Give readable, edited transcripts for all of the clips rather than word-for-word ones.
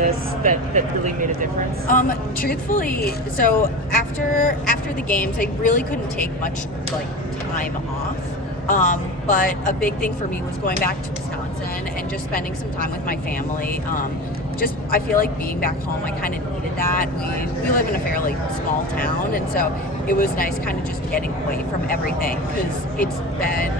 this that really made a difference? Truthfully, so after the games, I really couldn't take much like time off. But a big thing for me was going back to Wisconsin and just spending some time with my family. I feel like being back home, I kind of needed that. We live in a fairly small town, and so it was nice kind of just getting away from everything, because it's been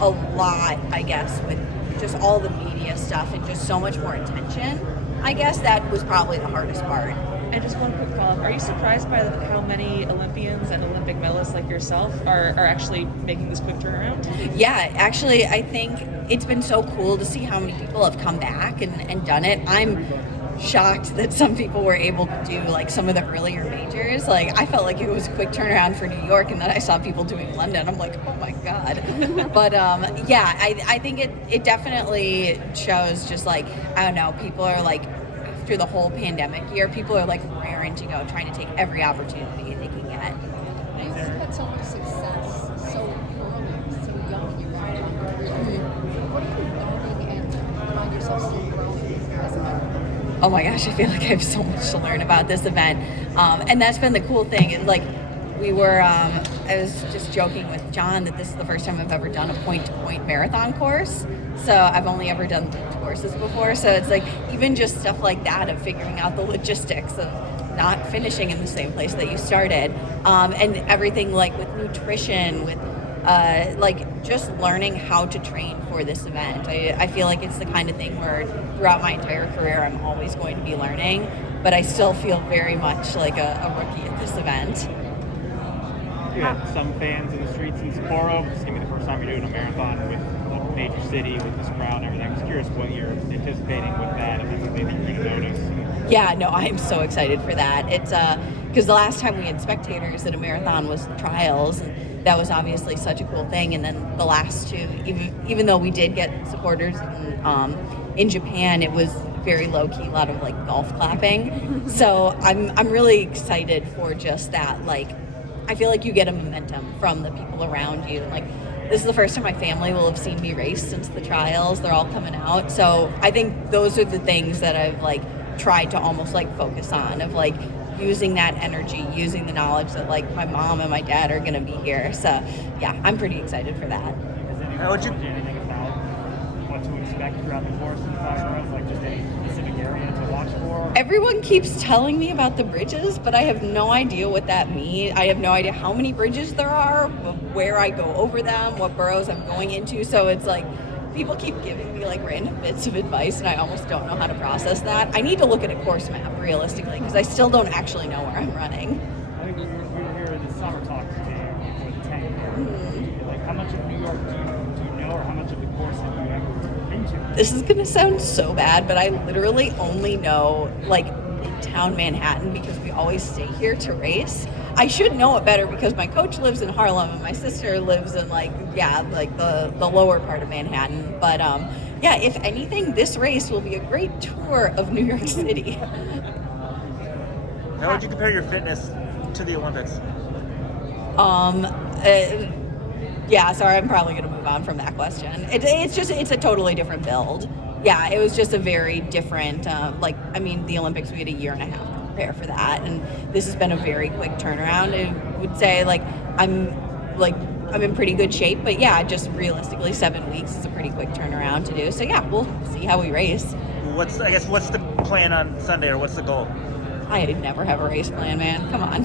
a lot, I guess, with just all the media stuff and just so much more attention. I guess that was probably the hardest part. And just one quick follow-up. Are you surprised by how many Olympians and Olympic medalists like yourself are actually making this quick turnaround? Yeah, actually, I think it's been so cool to see how many people have come back and done it. I'm shocked that some people were able to do like some of the earlier majors. Like, I felt like it was a quick turnaround for New York, and then I saw people doing London. I'm like, oh my God. But yeah, I think it definitely shows just like, I don't know, people are like, after the whole pandemic year, people are like raring to go, trying to take every opportunity they can get. You've had so much success so early, so young, you're right on your career. What are you learning and find yourself still growing as a member? Oh my gosh, I feel like I have so much to learn about this event. And that's been the cool thing. And like, I was just joking with John that this is the first time I've ever done a point-to-point marathon course. So I've only ever done looped courses before. So it's like, even just stuff like that of figuring out the logistics of not finishing in the same place that you started. And everything like with nutrition, with like just learning how to train for this event. I feel like it's the kind of thing where throughout my entire career, I'm always going to be learning, but I still feel very much like a rookie at this event. You had some fans in the streets in Sapporo. It's going to be the first time you're doing a marathon with a major city, with this crowd and everything. I'm just curious what you're anticipating with that, if that's something that you're going to notice. Yeah, no, I'm so excited for that. It's because the last time we had spectators at a marathon was trials, and that was obviously such a cool thing. And then the last two, even though we did get supporters in Japan, it was very low key, a lot of like golf clapping. So I'm really excited for just that. Like, I feel like you get a momentum from the people around you. Like, this is the first time my family will have seen me race since the trials. They're all coming out. So I think those are the things that I've like tried to almost like focus on, of like using that energy, using the knowledge that like my mom and my dad are going to be here. So yeah, I'm pretty excited for that. How would you do anything about what to expect throughout the course of the 5 rounds, like just any specific area to watch for? Everyone keeps telling me about the bridges, but I have no idea what that means. I have no idea how many bridges there are, where I go over them, what boroughs I'm going into. So it's like, people keep giving me like random bits of advice, and I almost don't know how to process that. I need to look at a course map realistically, because I still don't actually know where I'm running. I think we were here in the summer talk today before the 10. Mm-hmm. Like, how much of New York do you know, or how much of the course have you ever been to? This is gonna sound so bad, but I literally only know like Midtown Manhattan, because we always stay here to race. I should know it better because my coach lives in Harlem and my sister lives in the lower part of Manhattan. But yeah, if anything, this race will be a great tour of New York City. How would you compare your fitness to the Olympics? Yeah, sorry, I'm probably going to move on from that question. It's a totally different build. Yeah, it was just a very different, the Olympics, we had a year and a half to prepare for that. And this has been a very quick turnaround. I would say I'm in pretty good shape, but yeah, just realistically 7 weeks is a pretty quick turnaround to do. So yeah, we'll see how we race. What's the plan on Sunday, or what's the goal? I never have a race plan, man. Come on.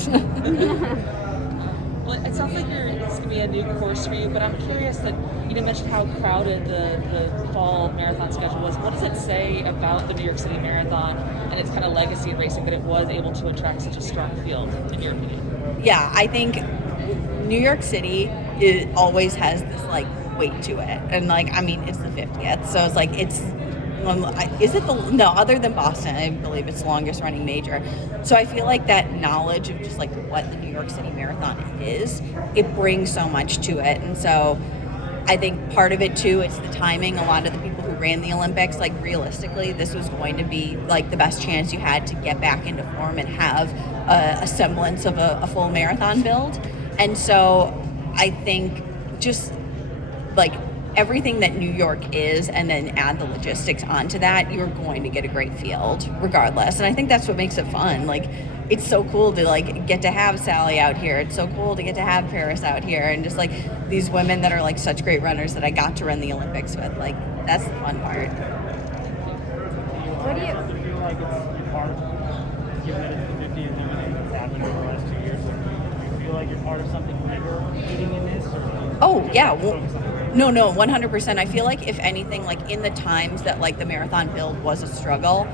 Well, it sounds like this is going to be a new course for you, but I'm curious that you didn't mention how crowded the fall marathon schedule was. What does it say about the New York City Marathon and its kind of legacy in racing that it was able to attract such a strong field, in your opinion? Yeah, I think New York City always has this like weight to it, and it's the 50th, so it's like other than Boston, I believe it's the longest running major. So I feel like that knowledge of just like what the New York City Marathon is, it brings so much to it. And so I think part of it too, it's the timing. A lot of the people who ran the Olympics, like realistically, this was going to be like the best chance you had to get back into form and have a semblance of a full marathon build. And so I think just like everything that New York is, and then add the logistics onto that, you're going to get a great field regardless. And I think that's what makes it fun. Like, it's so cool to like get to have Sally out here. It's so cool to get to have Paris out here, and just like these women that are like such great runners that I got to run the Olympics with. Like, that's the fun part. What do you? Do you feel like it's part of, given that it's the 50th and everything that's happened over the last 2 years, like, do you feel like you're part of something bigger leading in this? Or Oh yeah, well, no, 100%. I feel like if anything, like in the times that like the marathon build was a struggle,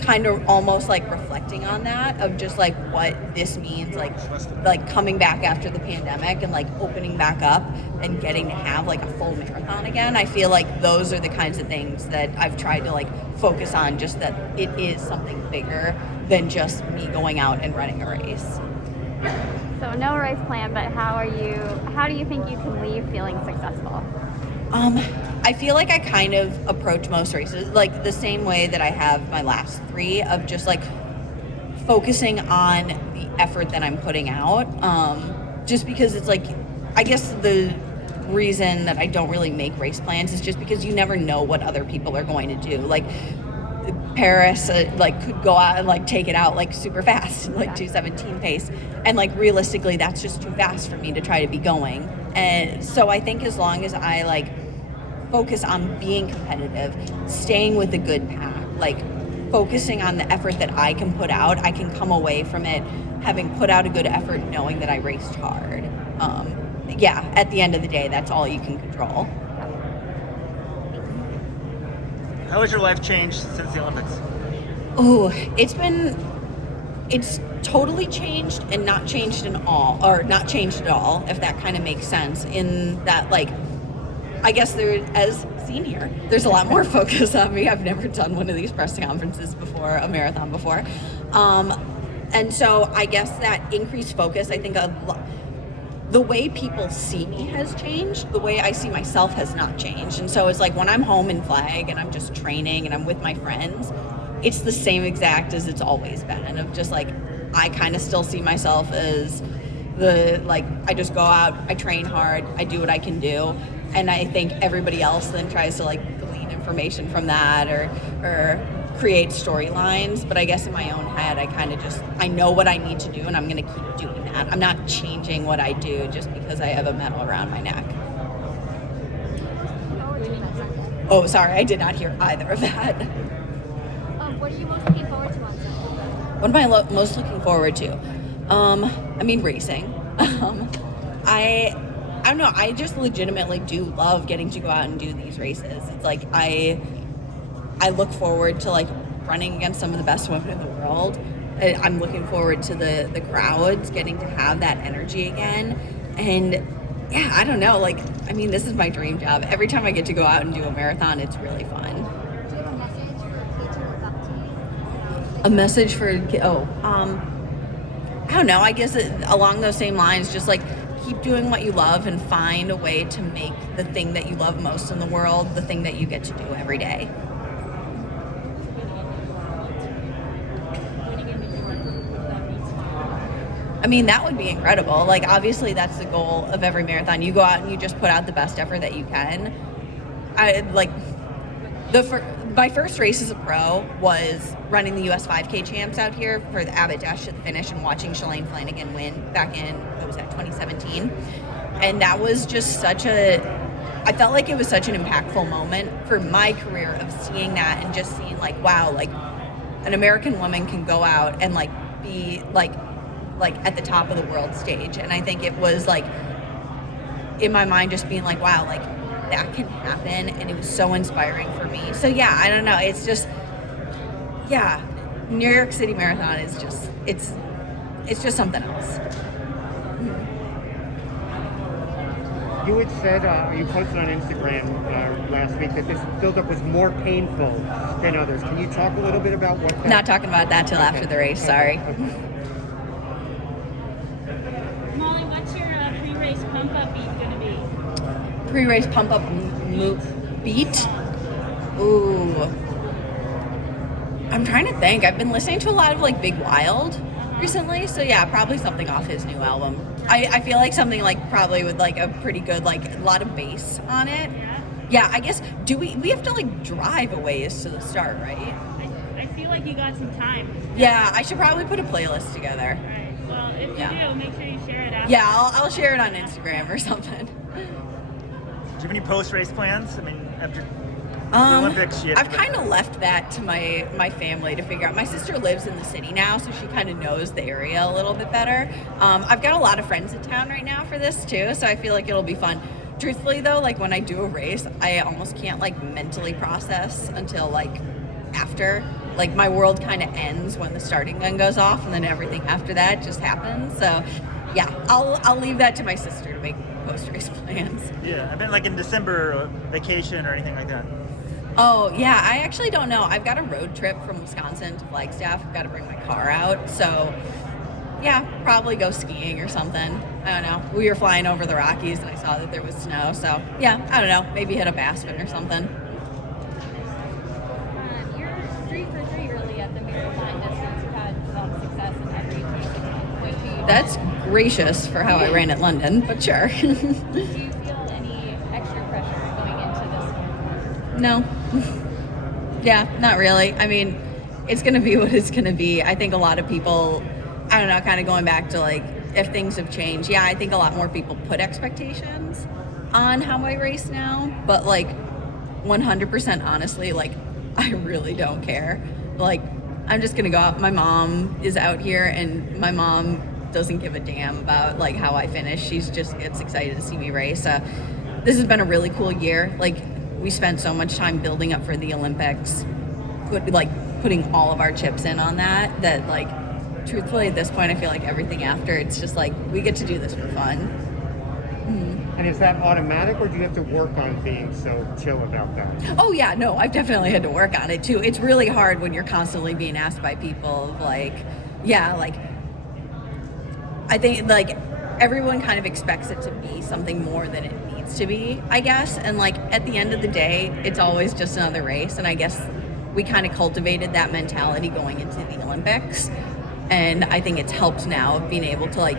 kind of almost like reflecting on that of just like what this means, like coming back after the pandemic and like opening back up and getting to have like a full marathon again. I feel like those are the kinds of things that I've tried to like focus on, just that it is something bigger than just me going out and running a race. So no race plan, but how do you think you can leave feeling successful? I feel like I kind of approach most races like the same way that I have my last 3, of just like focusing on the effort that I'm putting out. Just because it's like, I guess the reason that I don't really make race plans is just because you never know what other people are going to do. Like Paris, like could go out and like take it out like super fast, like 2:17 pace, and like realistically that's just too fast for me to try to be going. And so I think as long as I like focus on being competitive, staying with a good pack, like focusing on the effort that I can put out, I can come away from it having put out a good effort, knowing that I raced hard. Yeah, at the end of the day, that's all you can control. How has your life changed since the Olympics? Oh, it's totally changed and not changed at all, if that kind of makes sense, in that, like, I guess there, as seen here, there's a lot more focus on me. I've never done one of these press conferences before, a marathon before. And so I guess that increased focus, I think the way people see me has changed. The way I see myself has not changed. And so it's like when I'm home in Flag and I'm just training and I'm with my friends, it's the same exact as it's always been, of just like, I kind of still see myself as I just go out, I train hard, I do what I can do. And I think everybody else then tries to like glean information from that or create storylines. But I guess in my own head, I know what I need to do, and I'm going to keep doing that. I'm not changing what I do just because I have a medal around my neck. Oh, sorry, I did not hear either of that. What are you most looking forward to on Sunday? What am I most looking forward to? Racing. I don't know, I just legitimately do love getting to go out and do these races. It's like I look forward to like running against some of the best women in the world. I'm looking forward to the crowds, getting to have that energy again. And yeah, I don't know, like, I mean, this is my dream job. Every time I get to go out and do a marathon, it's really fun. Do you have a message for Peter about team? A message for, I don't know, I guess along those same lines, just like keep doing what you love and find a way to make the thing that you love most in the world the thing that you get to do every day. I mean, that would be incredible. Like, obviously that's the goal of every marathon. You go out and you just put out the best effort that you can. My first race as a pro was running the US 5K champs out here for the Abbott Dash to the finish and watching Shalane Flanagan win back in, 2017. And that was just I felt like it was such an impactful moment for my career of seeing that and just seeing like, wow, like an American woman can go out and like be like at the top of the world stage. And I think it was like in my mind just being like, wow, like that can happen, and it was so inspiring for me. So yeah, I don't know, it's just, yeah, New York City Marathon is just, it's just something else. You had said, you posted on Instagram last week that this buildup was more painful than others. Can you talk a little bit about what that... Not talking about that till after the race, sorry. Molly, what's your pre-race pump-up beat going to be? Pre-race pump-up beat? Ooh. I'm trying to think. I've been listening to a lot of like Big Wild recently, so yeah, probably something off his new album. I feel like something like probably with like a pretty good, like a lot of bass on it. Yeah, I guess, we have to like drive a ways to the start, right? I feel like you got some time. Yeah, I should probably put a playlist together. All right. Well, if Yeah. you do, make sure you share it after. Yeah, I'll share it on Instagram or something. Do you have any post-race plans? I mean, after the Olympics, you have I've kind of left that to my family to figure out. My sister lives in the city now, so she kind of knows the area a little bit better. I've got a lot of friends in town right now for this too, so I feel like it'll be fun. Truthfully though, like when I do a race, I almost can't like mentally process until like after. Like my world kind of ends when the starting gun goes off, and then everything after that just happens. So yeah, I'll leave that to my sister to make post-race plans. Yeah, I've been like in December or vacation or anything like that. Oh, yeah, I actually don't know. I've got a road trip from Wisconsin to Flagstaff. I've got to bring my car out. So, yeah, probably go skiing or something. I don't know. We were flying over the Rockies and I saw that there was snow. So, yeah, I don't know. Maybe hit up Aspen or something. You're 3 for 3 really at the marathon distance. You've had a lot of success in every point to you. That's gracious for how I ran at London, but sure. Do you feel any extra pressure going into this one? No. Yeah, not really. I mean, it's going to be what it's going to be. I think a lot of people, I don't know, kind of going back to like, if things have changed. Yeah, I think a lot more people put expectations on how I race now, but like 100% honestly, like I really don't care. Like, I'm just going to go out. My mom is out here and my mom doesn't give a damn about like how I finish. She's just gets excited to see me race. This has been a really cool year. Like, we spent so much time building up for the Olympics, putting all of our chips in on that like, truthfully at this point I feel like everything after, it's just like we get to do this for fun. And is that automatic, or do you have to work on being so chill about that? Oh yeah, no, I've definitely had to work on it too. It's really hard when you're constantly being asked by people like, yeah, like I think like everyone kind of expects it to be something more than it needs to be, I guess. And like at the end of the day, it's always just another race. And I guess we kind of cultivated that mentality going into the Olympics. And I think it's helped now of being able to like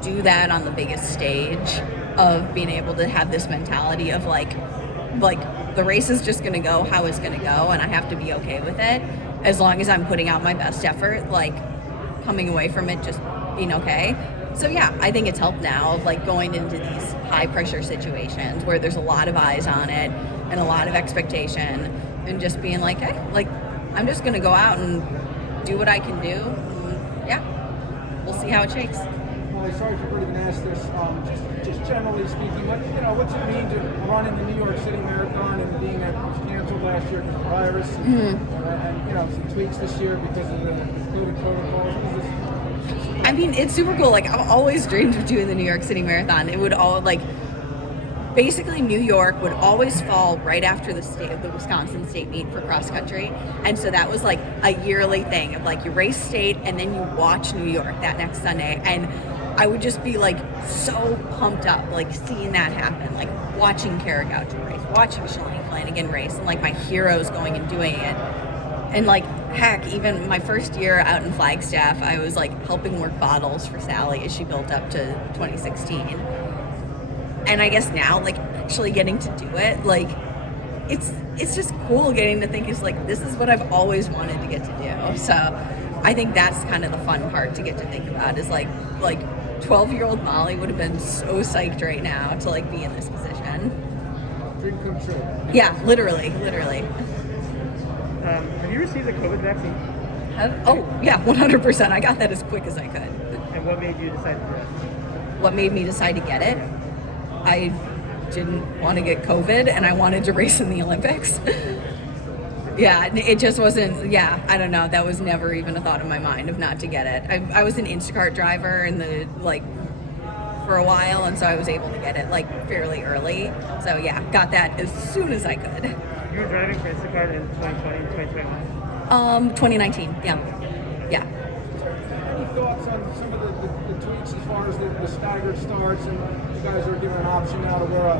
do that on the biggest stage, of being able to have this mentality of like the race is just going to go how it's going to go, and I have to be okay with it as long as I'm putting out my best effort, like coming away from it just being okay. So yeah, I think it's helped now of like going into these high pressure situations where there's a lot of eyes on it and a lot of expectation, and just being like, hey, like I'm just going to go out and do what I can do. And, yeah, we'll see how it shakes. Molly, sorry for even asked this. Just generally speaking, what's it mean to run in the New York City Marathon and being that it was canceled last year because of the virus, and some tweaks this year because of the COVID protocols? What is this? I mean, it's super cool. Like, I've always dreamed of doing the New York City Marathon. It would all basically New York would always fall right after the Wisconsin state meet for cross country, and so that was like a yearly thing of like you race state and then you watch New York that next Sunday, and I would just be like so pumped up like seeing that happen, like watching Carragouch race, watching Shalane Flanagan race, and like my heroes going and doing it. And like heck, even my first year out in Flagstaff, I was like helping work bottles for Sally as she built up to 2016. And I guess now, like, actually getting to do it, like, it's just cool getting to think it's like, this is what I've always wanted to get to do. So I think that's kind of the fun part to get to think about, is like 12-year-old Molly would have been so psyched right now to like be in this position. Dream come true. Yeah, literally. Have you received the COVID vaccine? Oh, yeah, 100%. I got that as quick as I could. And what made you decide to do it? What made me decide to get it? I didn't want to get COVID, and I wanted to race in the Olympics. Yeah, it just wasn't, I don't know. That was never even a thought in my mind of not to get it. I was an Instacart driver for a while, and so I was able to get it fairly early. So yeah, got that as soon as I could. You were driving for Instacart in 2020 and 2021? 2019, yeah. Any thoughts on some of the tweaks as far as the staggered starts, and you guys are given an option now to wear a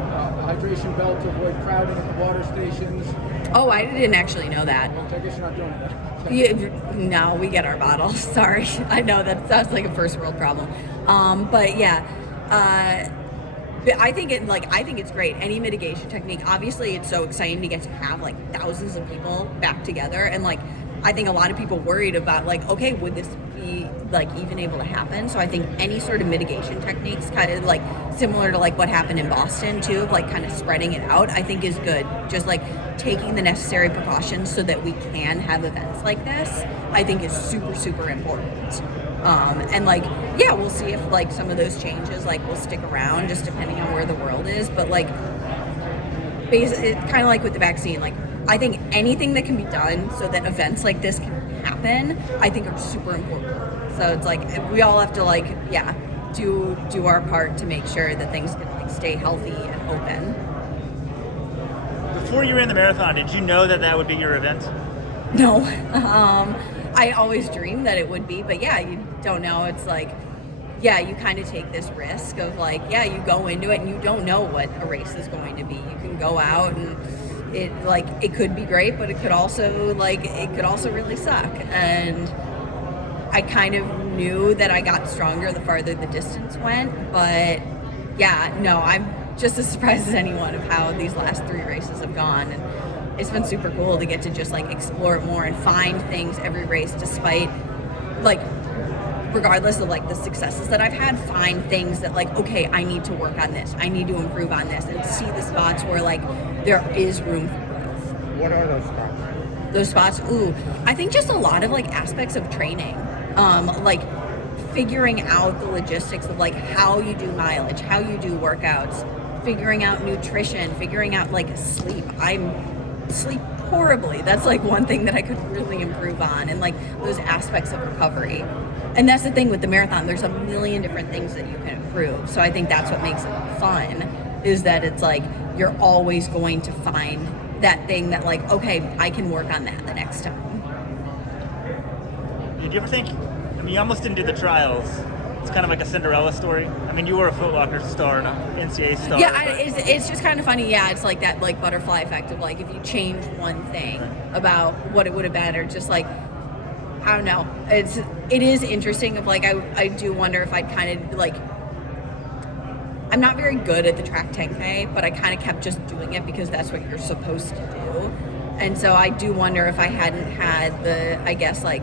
hydration belt to avoid crowding at the water stations? Oh, I didn't actually know that. I guess you're not doing that. Yeah, no, we get our bottles. Sorry. I know that sounds like a first world problem. But yeah, But I think it's great. Any mitigation technique. Obviously, it's so exciting to get to have like thousands of people back together, and like I think a lot of people worried about like, okay, would this be like even able to happen? So I think any sort of mitigation techniques, kind of like similar to like what happened in Boston too, of like kind of spreading it out, I think is good. Just like taking the necessary precautions so that we can have events like this, I think is super, super important. And like, yeah, we'll see if like some of those changes like will stick around just depending on where the world is. But like, basically, kind of like with the vaccine, like I think anything that can be done so that events like this can happen, I think are super important. So it's like we all have to like, yeah, do our part to make sure that things can like stay healthy and open. Before you ran the marathon, did you know that would be your event? No. I always dreamed that it would be, but yeah, you don't know. It's like, yeah, you kind of take this risk of like, yeah, you go into it and you don't know what a race is going to be. You can go out and it could be great, but it could also really suck. And I kind of knew that I got stronger the farther the distance went, but yeah, no, I'm just as surprised as anyone of how these last 3 races have gone. And it's been super cool to get to just like explore it more and find things every race, despite like regardless of like the successes that I've had, find things that like, okay, I need to work on this, I need to improve on this, and see the spots where like there is room for growth. What are those spots? Those spots, I think just a lot of like aspects of training, like figuring out the logistics of like how you do mileage, how you do workouts, figuring out nutrition, figuring out like sleep. Sleep horribly. That's like one thing that I could really improve on, and like those aspects of recovery. And that's the thing with the marathon, there's a million different things that you can improve. So I think that's what makes it fun, is that it's like you're always going to find that thing that like, okay, I can work on that the next time. Did you ever think, I mean, you almost didn't do the trials. It's kind of like a Cinderella story. I mean, you were a Foot Locker star and an NCAA star. Yeah, it's just kind of funny. Yeah, it's like that like butterfly effect of like if you change one thing about what it would have been, or just like, I don't know. It is interesting of like I do wonder if I'd kind of like, I'm not very good at the track 10K, but I kind of kept just doing it because that's what you're supposed to do. And so I do wonder if I hadn't had the, I guess like,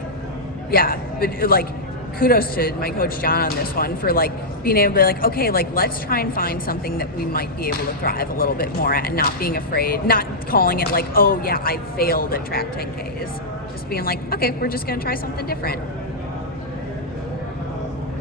yeah, but like kudos to my coach John on this one for like being able to be like, okay, like let's try and find something that we might be able to thrive a little bit more at, and not being afraid, not calling it like, oh yeah, I failed at track 10Ks. Just being like, okay, we're just gonna try something different.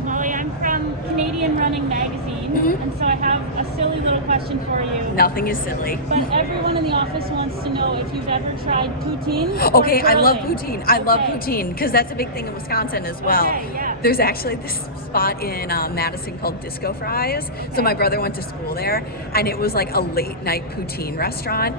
Molly, I'm from Canadian Running Magazine, and so I have a silly little question for you. Nothing is silly. But everyone in the office wants to know if you've ever tried poutine. Okay, I love curling. poutine. I love poutine because that's a big thing in Wisconsin as well. Okay, yeah. There's actually this spot in Madison called Disco Fries. So my brother went to school there, and it was like a late night poutine restaurant.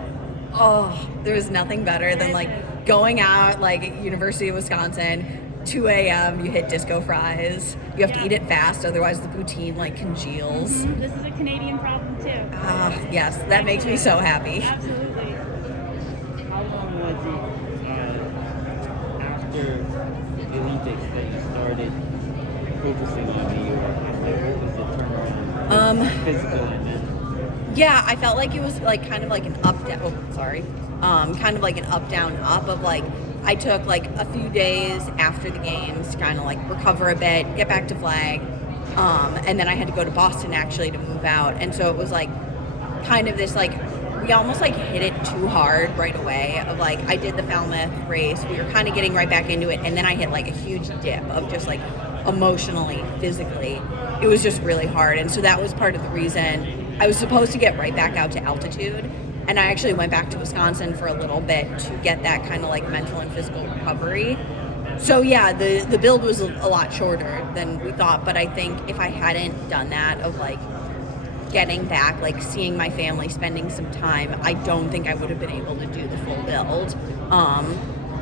Oh, there was nothing better than like going out like at University of Wisconsin, 2 a.m. you hit Disco Fries. You have to eat it fast, otherwise the poutine like congeals. This is a Canadian problem too. Yes, that makes me so happy. Absolutely. How long was it after the Olympics that you started focusing on New York? And was the turnaround physical and mental? Yeah, I felt like it was like kind of like an up down. Oh, sorry. Kind of like an up down up of like I took like a few days after the games to kind of like recover a bit, get back to flag, and then I had to go to Boston actually to move out, and so it was like kind of this like we almost like hit it too hard right away. Of like I did the Falmouth race, we were kind of getting right back into it, and then I hit like a huge dip of just like emotionally, physically, it was just really hard, and so that was part of the reason. I was supposed to get right back out to altitude, and I actually went back to Wisconsin for a little bit to get that kind of like mental and physical recovery. So yeah, the build was a lot shorter than we thought, but I think if I hadn't done that of like getting back, like seeing my family, spending some time, I don't think I would have been able to do the full build.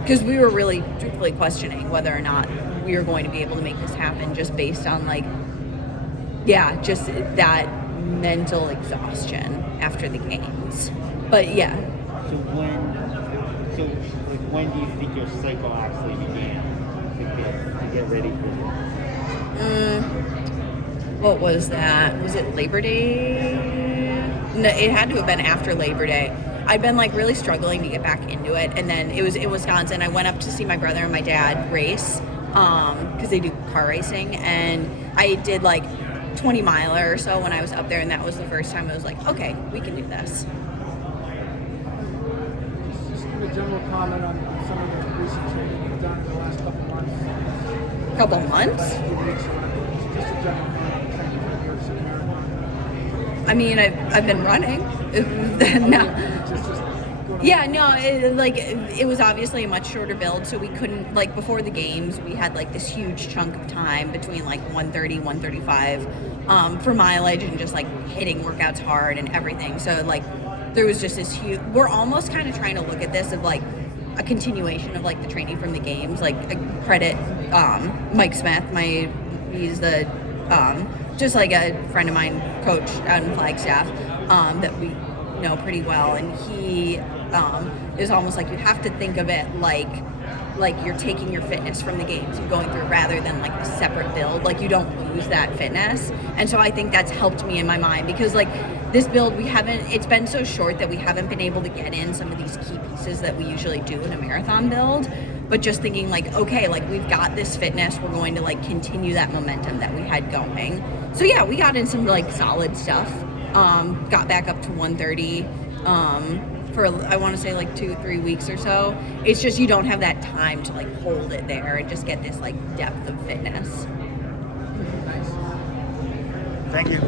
Because we were really truthfully questioning whether or not we were going to be able to make this happen just based on like, yeah, just that mental exhaustion after the games. But yeah. So when do you think your cycle actually began to get ready for this? what was that? Was it Labor Day? No, it had to have been after Labor Day. I'd been like really struggling to get back into it, and then it was in Wisconsin. I went up to see my brother and my dad race because they do car racing, and I did like 20 miler or so when I was up there, and that was the first time I was like, okay, we can do this. Just give a general comment on some of the recent training you've done in the last couple of months. Couple months? Last few weeks, just a general comment on training for the New York City Marathon. I mean, I've been running. No. Yeah, no, it was obviously a much shorter build, so we couldn't, like, before the games, we had, like, this huge chunk of time between, like, 1:30, 1:35 for mileage and just, like, hitting workouts hard and everything. So, like, there was just this huge, we're almost kind of trying to look at this of, like, a continuation of, like, the training from the games. Like, credit Mike Smith, he's the, just like a friend of mine, coach out in Flagstaff, that we know pretty well, and he is almost like you have to think of it like you're taking your fitness from the games and going through rather than like a separate build. Like you don't lose that fitness, and so I think that's helped me in my mind because like this build it's been so short that we haven't been able to get in some of these key pieces that we usually do in a marathon build. But just thinking like, okay, like we've got this fitness, we're going to like continue that momentum that we had going. So yeah, we got in some like solid stuff. Got back up to 130 for I want to say like 2-3 weeks or so. It's just you don't have that time to like hold it there and just get this like depth of fitness. Thank you.